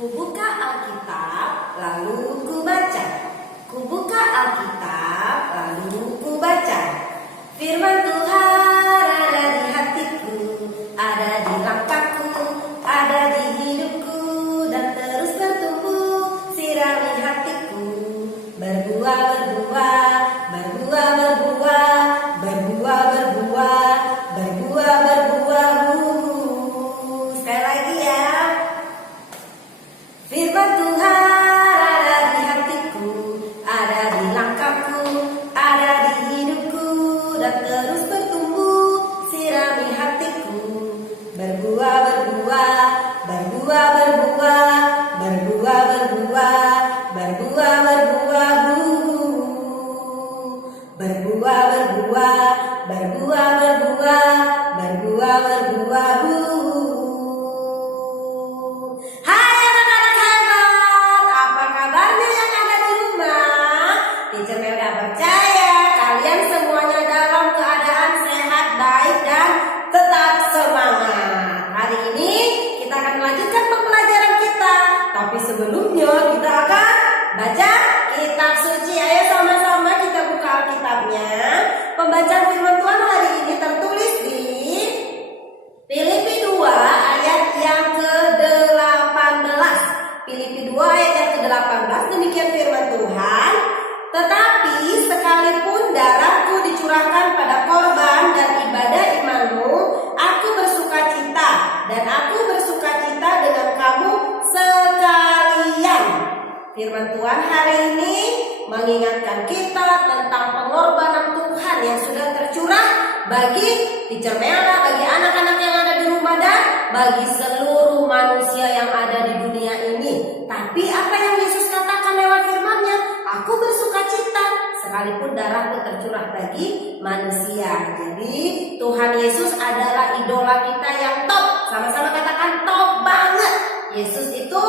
Kubuka Alkitab, lalu kubaca. Kubuka Alkitab, lalu kubaca. Firman Tuhan ada di hatiku, ada di langkahku, ada di hidupku, dan terus bertumbuh. Sirami hatiku, berbuah, berbuah, berbuah, berbuah, berbuah, berbuah, berbuah, berbuah. Sekali lagi ya. Firman Tuhan ada di hatiku, ada di langkahku, ada di hidupku, dan terus bertumbuh. Sirami hatiku, berbuah, berbuah, berbuah, berbuah, berbuah, berbuah, berbuah, berbuah, berbuah, berbuah, berbuah, berbuah, berbuah, berbuah. Hai anak-anak hebat, apa kabarnya yang ada di rumah? Teacher Melda percaya kalian semuanya dalam keadaan sehat, baik, dan tetap semangat. Hari ini kita akan melanjutkan pembelajaran kita, tapi sebelumnya kita akan baca kitab suci. Ayo sama-sama kita buka Alkitabnya. Pembacaan firman Tuhan hari ini tertulis di Filipi 2 ayat yang ke-18. Filipi 2 ayat yang ke-18, demikian firman Tuhan. Tetapi sekalipun darahku dicurahkan pada korban dan ibadah imanmu, aku bersukacita, dan aku bersukacita dengan kamu sekalian. Firman Tuhan hari ini mengingatkan kita tentang pengorbanan Tuhan yang sudah tercurah bagi Teacher Melda, bagi anak-anak yang ada di rumah, dan bagi seluruh manusia yang ada di dunia ini. Tapi apa yang Yesus katakan lewat firman-Nya? Aku bersukacita sekalipun darahku tercurah bagi manusia. Jadi Tuhan Yesus adalah idola kita yang top. Sama-sama katakan top banget. Yesus itu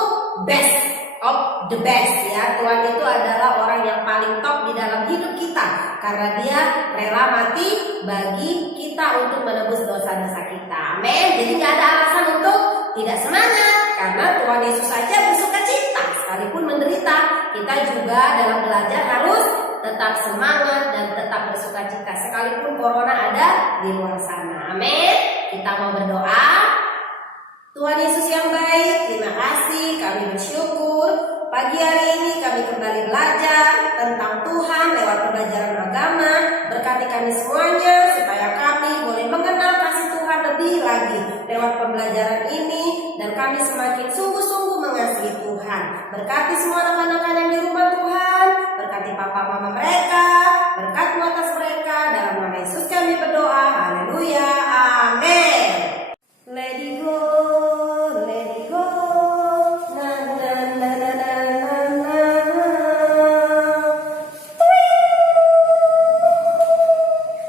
best of the best ya. Tuhan itu adalah orang yang paling top di dalam hidup kita, karena Dia rela mati bagi kita untuk menebus dosa-dosa kita. Amin. Jadi gak ada alasan untuk tidak semangat, karena Tuhan Yesus saja bersukacita sekalipun menderita. Kita juga dalam belajar harus tetap semangat dan tetap bersukacita sekalipun corona ada di luar sana. Amin. Kita mau berdoa. Tuhan Yesus yang baik, terima kasih, kami bersyukur pagi hari ini kami kembali belajar tentang Tuhan lewat pembelajaran agama. Berkati kami semuanya supaya kami boleh mengenal kasih Tuhan lebih lagi lewat pembelajaran ini, dan kami semakin sungguh-sungguh mengasihi Tuhan. Berkati semua anak-anak yang di rumah Tuhan, berkati papa mama mereka, berkat-Mu atas mereka, dalam nama Yesus kami berdoa, haleluya, amin. Let it go, let it go, na na na na na na na.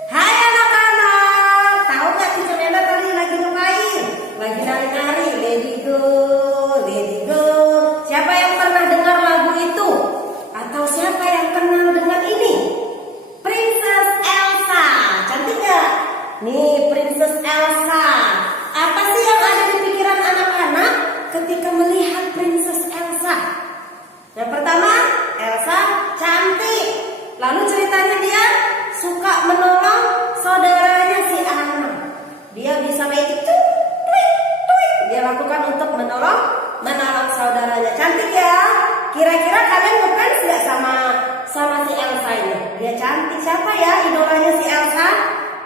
Hai anak-anak, tahu nggak Teacher Melda tadi lagi ngapain? Lagi nari-nari, let it go, let it go. Siapa yang pernah dengar lagu itu? Atau siapa yang kenal dengan ini? Princess Elsa, cantik nggak? Nih Princess Elsa. Apa sih yang ada di pikiran anak-anak ketika melihat Princess Elsa? Yang pertama, Elsa cantik. Lalu ceritanya dia suka menolong saudaranya si Anna. Dia bisa magic, dia lakukan untuk menolong saudaranya. Cantik ya. Kira-kira kalian ngefans nggak sama si Elsa ini? Dia cantik. Siapa ya idolanya si Elsa?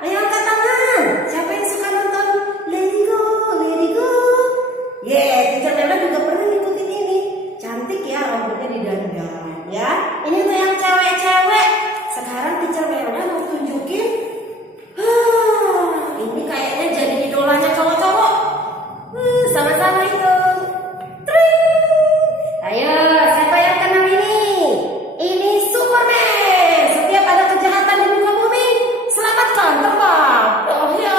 Ayo angkat tangan. Siapa yang suka nonton Let It Go, Let It Go? Teacher Melda juga pernah ngikutin ini. Cantik ya, rambutnya didandan ya. Ini tuh yang cewek-cewek. Sekarang Teacher Melda mau tunjukin. Ini kayaknya jadi idolanya cowok-cowok. Sama-sama hitung. Ayo, siapa yang kenal ini? Ini Superman. Setiap ada kejahatan di muka bumi, selamatkan, terbang. Oh iya.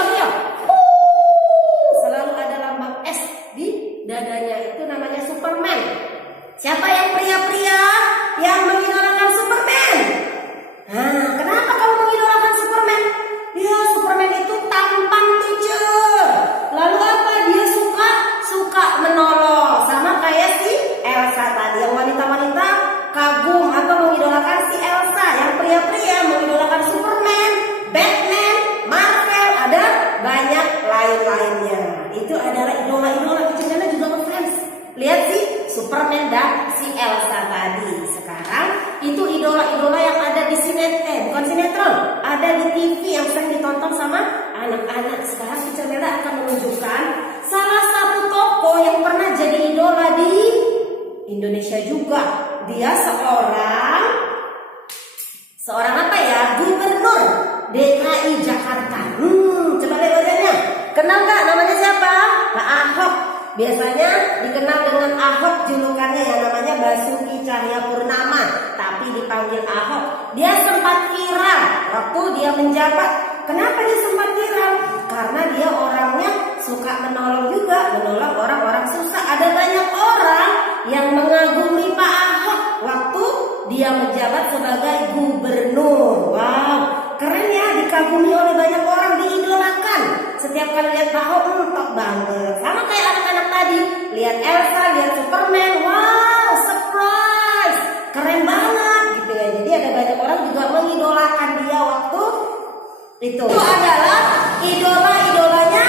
Selalu ada lambang S di dadanya, itu namanya Superman. Siapa yang pria-pria yang mengidolakan Superman? Nah, kenapa kamu mengidolakan Superman? Ya, Superman itu tampan, teacher. banyak lain-lainnya. Itu adalah idola-idola. Kita juga ngefans. Lihat sih Superman dan si Elsa tadi. Sekarang itu idola-idola yang ada di bukan sinetron, ada di TV yang sering ditonton sama anak-anak. Sekarang Teacher Melda akan menunjukkan salah satu tokoh yang pernah jadi idola di Indonesia juga. Dia seorang apa ya? Gubernur DKI Jakarta. Coba lihat wajahnya. Kenal nggak? Namanya siapa? Pak Ahok. Biasanya dikenal dengan Ahok, julukannya yang namanya Basuki Cahayapurnama, tapi dipanggil Ahok. Dia sempat viral waktu dia menjabat. Kenapa dia sempat viral? Karena dia orangnya suka menolong juga, menolong orang-orang susah. Ada banyak orang yang mengagumi Pak Ahok waktu dia menjabat sebagai gubernur. Wow, keren ya, dikagumi oleh banyak orang, diidolakan. Setiap kali lihat Pak Ahok, top banget. Sama kayak anak-anak tadi, lihat Elsa, lihat Superman, wow, surprise, keren banget gitu ya. Jadi ada banyak orang juga mengidolakan dia waktu itu. Itu adalah idola-idolanya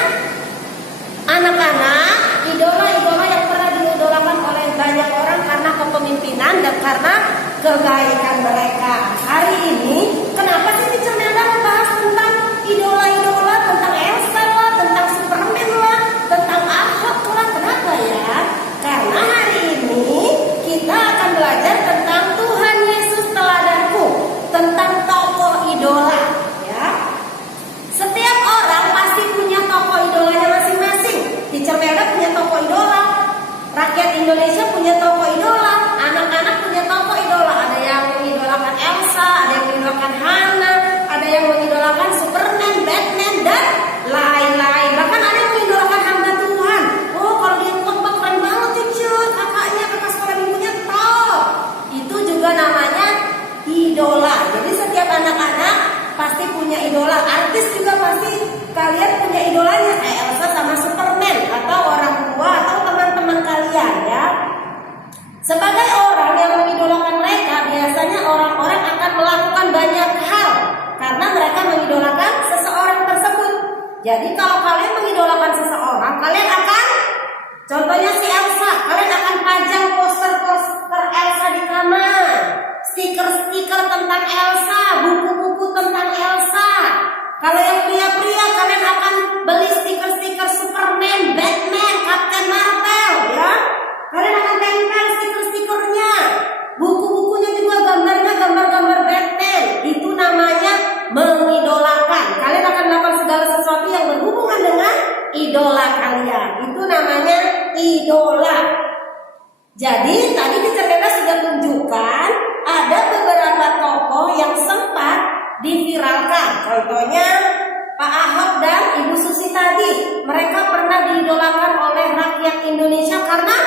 anak-anak, idola-idola yang pernah diidolakan oleh banyak orang karena kepemimpinan dan karena kebaikan mereka. Hari ini, kenapa sih Teacher Melda membahas tentang idola-idola, tentang Elsa lah, tentang Superman lah, tentang Ahok lah? Kenapa ya? Karena hari ini kita akan belajar tentang Tuhan Yesus teladanku, tentang tokoh idola. Ya, setiap orang pasti punya tokoh idolanya masing-masing. Teacher Melda punya tokoh idola, rakyat Indonesia punya tokoh idola, anak-anak punya tokoh idola. Ada yang mengidolakan Elsa, ada yang mengidolakan Hana, ada yang mengidolakan Superman, Batman, dan lain-lain. Bahkan ada yang mengidolakan hamba Tuhan. Oh, kalau dia khotbah keren banget teacher, kakak sekolah minggunya top. Itu juga namanya idola. Jadi setiap anak-anak pasti punya idola. Artis juga pasti kalian punya idolanya, kayak Elsa sama Superman, atau orang tua atau teman-teman kalian ya. Sebagai orang yang mengidolakan mereka, biasanya orang-orang akan melakukan banyak hal karena mereka mengidolakan seseorang tersebut. Jadi kalau kalian mengidolakan seseorang, kalian akan, contohnya si Elsa, kalian akan pajang poster-poster Elsa di kamar, stiker-stiker tentang Elsa, buku-buku tentang Elsa. Kalau yang pria-pria, kalian akan beli stiker-stiker Superman, Batman, Captain Marvel ya. Kalian akan tempel stiker-stikernya. Buku-bukunya juga gambarnya gambar-gambar Batman. Itu namanya mengidolakan. Kalian akan melakukan segala sesuatu yang berhubungan dengan idola kalian. Itu namanya idola. Jadi tadi Teacher Melda sudah tunjukkan ada beberapa tokoh yang sempat diviralkan. Contohnya Pak Ahok dan Ibu Susi tadi. Mereka pernah diidolakan oleh rakyat Indonesia karena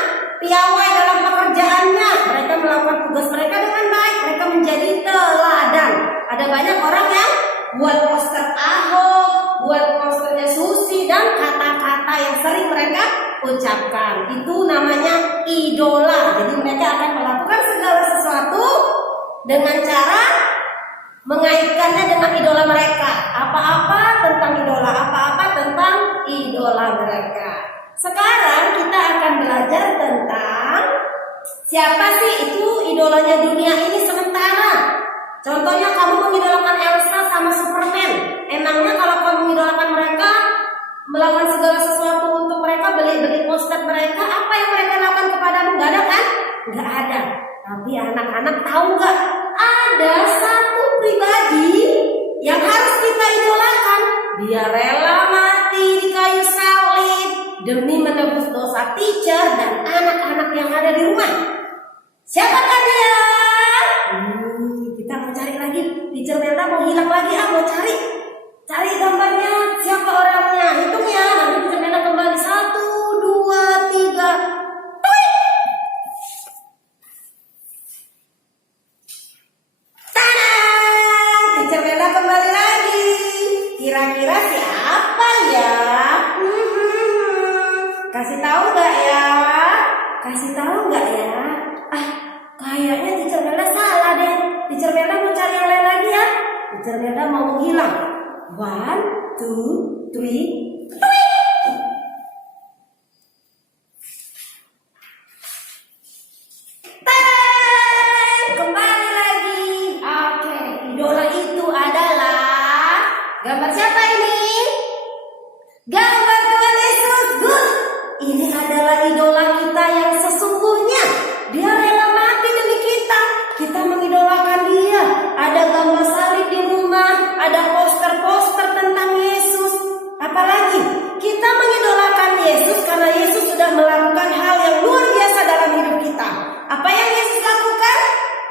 piawai dalam pekerjaannya. Mereka melakukan tugas mereka dengan baik. Mereka menjadi teladan. Ada banyak orang yang buat poster Ahok, buat posternya Susi, dan kata-kata yang sering mereka ucapkan. Itu namanya idola. Jadi mereka akan melakukan segala sesuatu dengan cara mengaitkannya dengan idola mereka. Apa-apa tentang idola mereka. Sekarang kita akan belajar tentang siapa sih itu idolanya dunia ini sementara. Contohnya kamu mengidolakan Elsa sama Superman. Emangnya kalau kamu mengidolakan mereka, melakukan segala sesuatu untuk mereka, beli poster mereka, apa yang mereka lakukan kepadamu? Gak ada kan? Gak ada. Tapi anak-anak tahu gak? Ada satu pribadi yang harus kita idolakan. Dia rela mati di kayu salib demi menebus dosa teacher dan anak-anak yang ada di rumah. Siapakah dia? Kita mau cari lagi. Teacher Melda mau hilang lagi. Mau cari gambarnya. Siapa orangnya? Hitung ya. Nanti Teacher Melda kembali 1, 2, 3. Teacher Melda kembali lagi. Kira-kira siapa ya? Kasih tahu nggak ya? Kayaknya Teacher Melda salah deh. Teacher Melda mau cari yang lain lagi ya. Teacher Melda mau menghilang. 1, 2, 3. Kembali lagi. Oke, idola itu adalah gambar siapa ini? Gambar Tuhan Yesus. Good. Ini adalah idola kita yang sesungguhnya. Dia rela mati demi kita. Kita mengidolakan dia. Ada gambar salib di rumah, ada poster-poster tentang Yesus. Apalagi kita mengidolakan Yesus karena Yesus sudah melakukan hal yang luar biasa dalam hidup kita. Apa yang Yesus lakukan?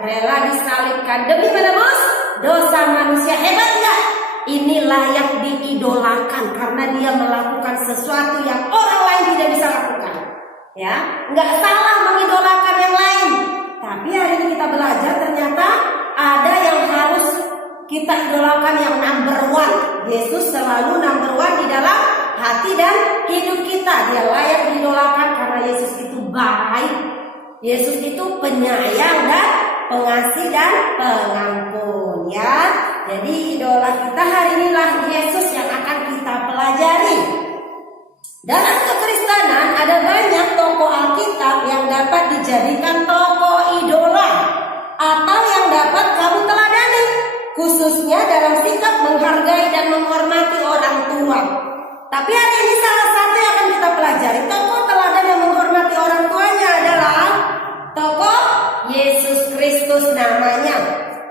Rela disalibkan demi menebus dosa manusia. Hebat nggak? Ini layak diidolakan karena dia melakukan sesuatu yang orang lain tidak bisa lakukan. Ya, nggak salah mengidolakan yang lain. Tapi hari ini kita belajar ternyata ada yang harus kita idolakan yang number one. Yesus selalu number one di dalam hati dan hidup kita. Dia layak diidolakan karena Yesus itu baik. Yesus itu penyayang dan pengasih dan pengampun, ya. Jadi idola kita hari inilah Yesus yang akan kita pelajari. Dalam kekristenan ada banyak tokoh Alkitab yang dapat dijadikan tokoh idola atau yang dapat kamu teladani, khususnya dalam sikap menghargai dan menghormati orang tua. Tapi hari ini salah satu yang akan kita pelajari, tokoh teladan yang menghormati orang tuanya adalah tokoh Yesus Kristus namanya.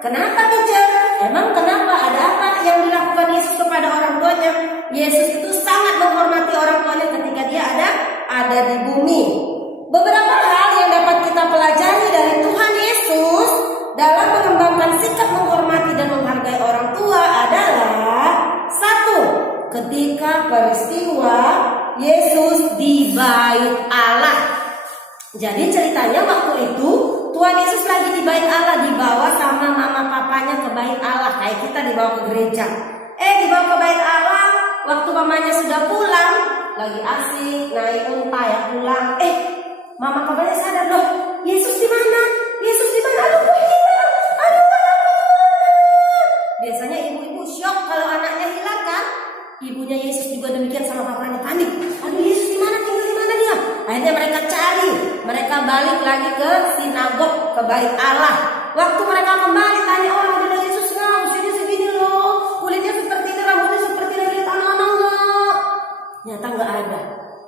Kenapa teacher? Emang kenapa? Ada apa yang dilakukan Yesus kepada orang tuanya? Yesus itu sangat menghormati orang tuanya ketika dia ada di bumi. Beberapa hal yang dapat kita pelajari dari Tuhan Yesus dalam mengembangkan sikap menghormati dan menghargai orang tua adalah: satu, ketika peristiwa Yesus di bait Allah. Jadi ceritanya waktu itu Tuhan Yesus lagi di bait Allah, dibawa sama mama papanya ke bait Allah, kayak kita dibawa ke gereja. Dibawa ke bait Allah, waktu mamanya sudah pulang, lagi asik naik unta ya pulang. Mama papanya sadar, loh, Yesus di mana? Yesus di mana? Aduh, kok hilang? Aduh, biasanya ibu-ibu syok kalau anaknya hilang kan? Ibunya Yesus juga demikian sama papanya, panik. Aduh, Yesus di mana? Tinggal di mana dia? Akhirnya mereka cari, mereka balik lagi ke sinagog, ke bait Allah. Waktu mereka kembali tanya, oh ada Yesus nggak? Usianya segini loh, kulitnya seperti ini, rambutnya seperti ini, lihat anak-anak nggak? Ternyata nggak ada.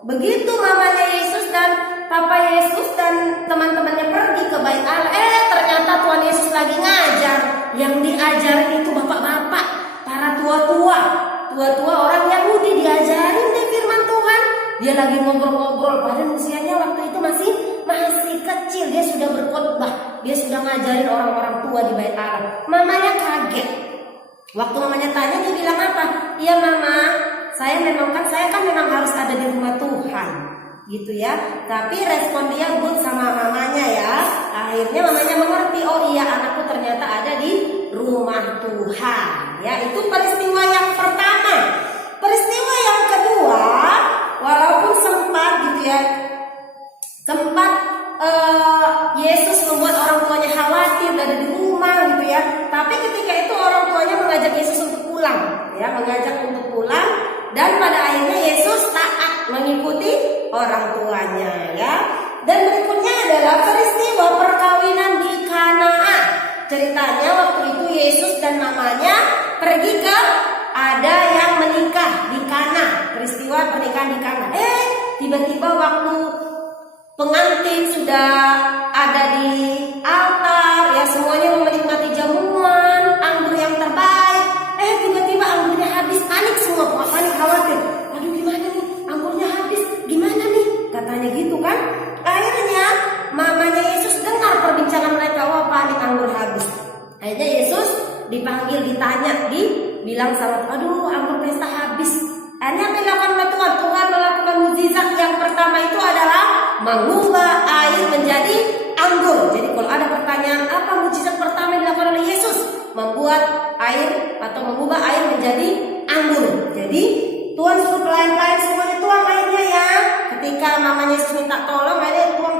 Begitu mamanya Yesus dan papa Yesus dan teman-temannya pergi ke bait Allah, ternyata Tuhan Yesus lagi ngajar. Yang diajarin itu bapak-bapak, para tua-tua orang Yahudi, diajarin deh firman Tuhan. Dia lagi ngobrol-ngobrol, padahal usianya waktu itu masih kecil. Dia sudah berkhotbah, dia sudah ngajarin orang-orang tua di bait Allah. Mamanya kaget. Waktu mamanya tanya, dia bilang apa? Iya mama, saya kan memang harus ada di rumah Tuhan, gitu ya. Tapi respon dia good sama mamanya ya. Akhirnya mamanya mengerti, oh iya anakku ternyata ada di rumah Tuhan. Ya, itu peristiwa yang pertama. Peristiwa yang kedua, walaupun sempat gitu ya, Yesus membuat orang tuanya khawatir ada di rumah gitu ya. Tapi ketika itu orang tuanya mengajak Yesus untuk pulang, ya, dan pada akhirnya Yesus taat mengikuti orang tuanya, ya. Dan berikutnya adalah peristiwa perkawinan di Kana. Ceritanya waktu itu Yesus dan mamanya pergi ke ada yang menikah di Kana, peristiwa pernikahan di Kana. Tiba-tiba waktu pengantin sudah ada di altar, ya semuanya menikmati jamuan anggur yang terbaik. Tiba-tiba anggurnya habis, panik semua, panik khawatir. Aduh gimana nih, anggurnya habis, gimana nih? Katanya gitu kan. Akhirnya mamanya Yesus dengar perbincangan mereka, wah panik anggur habis. Akhirnya Yesus dipanggil, ditanya, dibilang sama, aduh anggur pesta habis. Akhirnya melakukan Tuhan melakukan mukjizat yang pertama itu adalah mengubah air menjadi anggur. Jadi kalau ada pertanyaan apa mukjizat pertama yang dilakukan oleh Yesus, membuat air atau mengubah air menjadi anggur. Jadi Tuhan suruh pelayan-pelayan semuanya tuang airnya ya. Ketika mamanya Yesus minta tolong, airnya tuang.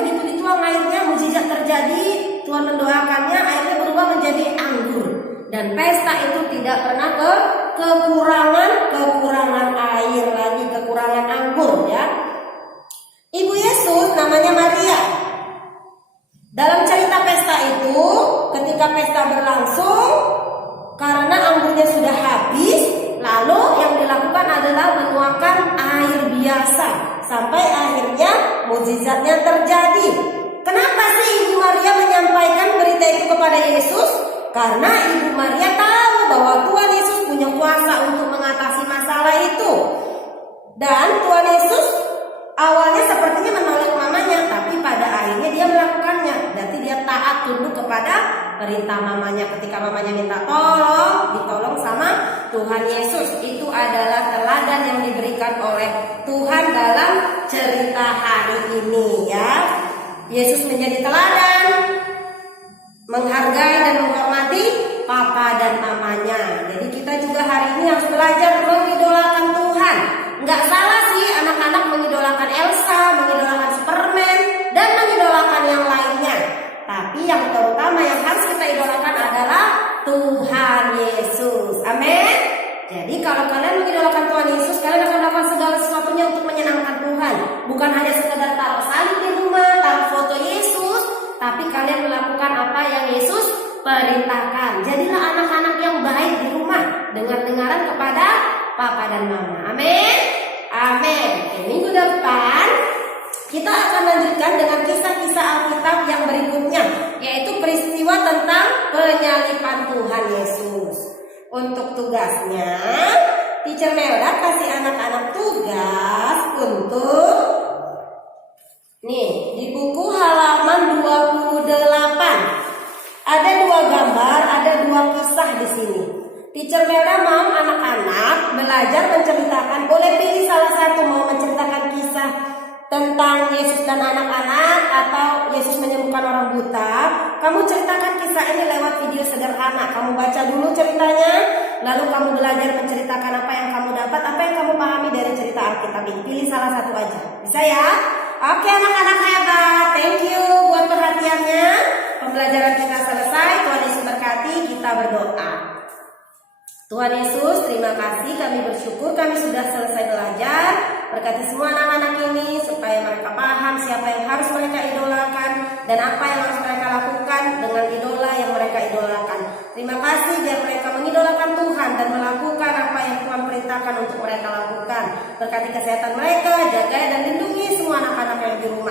Begitu dituang airnya, mukjizat terjadi. Tuhan mendoakannya, airnya berubah menjadi anggur. Dan pesta itu tidak pernah kekurangan. sampai akhirnya mukjizatnya terjadi. Kenapa sih Ibu Maria menyampaikan berita itu kepada Yesus? Karena Ibu Maria tahu bahwa Tuhan Yesus punya kuasa untuk mengatasi masalah itu. Dan Tuhan Yesus awalnya sepertinya menolak mamanya, tapi pada akhirnya dia melakukannya. Berarti dia taat tunduk kepada perintah mamanya. Ketika mamanya minta tolong, ditolong sama Tuhan Yesus. Itu adalah teladan yang diberikan oleh Tuhan dalam cerita hari ini ya. Yesus menjadi teladan, menghargai dan menghormati papa dan mamanya. Jadi kita juga hari ini harus belajar mengidolakan Tuhan. Nggak salah sih anak-anak mengidolakan Elsa, mengidolakan Superman, dan mengidolakan yang lainnya. Tapi yang terutama yang harus kita idolakan adalah Tuhan Yesus. Amin. Jadi kalau kalian mengidolakan Tuhan Yesus, kalian akan melakukan segala sesuatunya untuk menyenangkan Tuhan. Bukan hanya sekedar taruh salib di rumah, taruh foto Yesus, tapi kalian melakukan apa yang Yesus perintahkan. Jadilah anak-anak yang baik di rumah, dengar-dengaran kepada papa dan mama. Amin. Amin. Minggu depan kita akan lanjutkan dengan kisah-kisah Alkitab yang berikutnya, yaitu peristiwa tentang penyaliban Tuhan Yesus. Untuk tugasnya, Teacher Melda kasih anak-anak tugas untuk nih di buku halaman 28. Ada 2 gambar, ada 2 kisah di sini. Teacher Melda mau anak-anak belajar menceritakan, boleh pilih salah satu, mau menceritakan kisah tentang Yesus dan anak-anak atau Yesus menyembuhkan orang buta. Kamu ceritakan kisah ini lewat video sederhana. Kamu baca dulu ceritanya, lalu kamu belajar menceritakan apa yang kamu dapat, apa yang kamu pahami dari cerita Alkitab ini. Pilih salah satu aja. Bisa ya? Oke anak-anak hebat. Thank you buat perhatiannya. Pembelajaran kita selesai. Tuhan Yesus berkati. Kita berdoa. Tuhan Yesus, terima kasih, kami bersyukur kami sudah selesai belajar. Berkati semua anak-anak ini supaya mereka paham siapa yang harus mereka idolakan dan apa yang harus mereka lakukan dengan idola yang mereka idolakan. Terima kasih biar mereka mengidolakan Tuhan dan melakukan apa yang Tuhan perintahkan untuk mereka lakukan. Berkati kesehatan mereka, jaga dan lindungi semua anak-anak yang di rumah.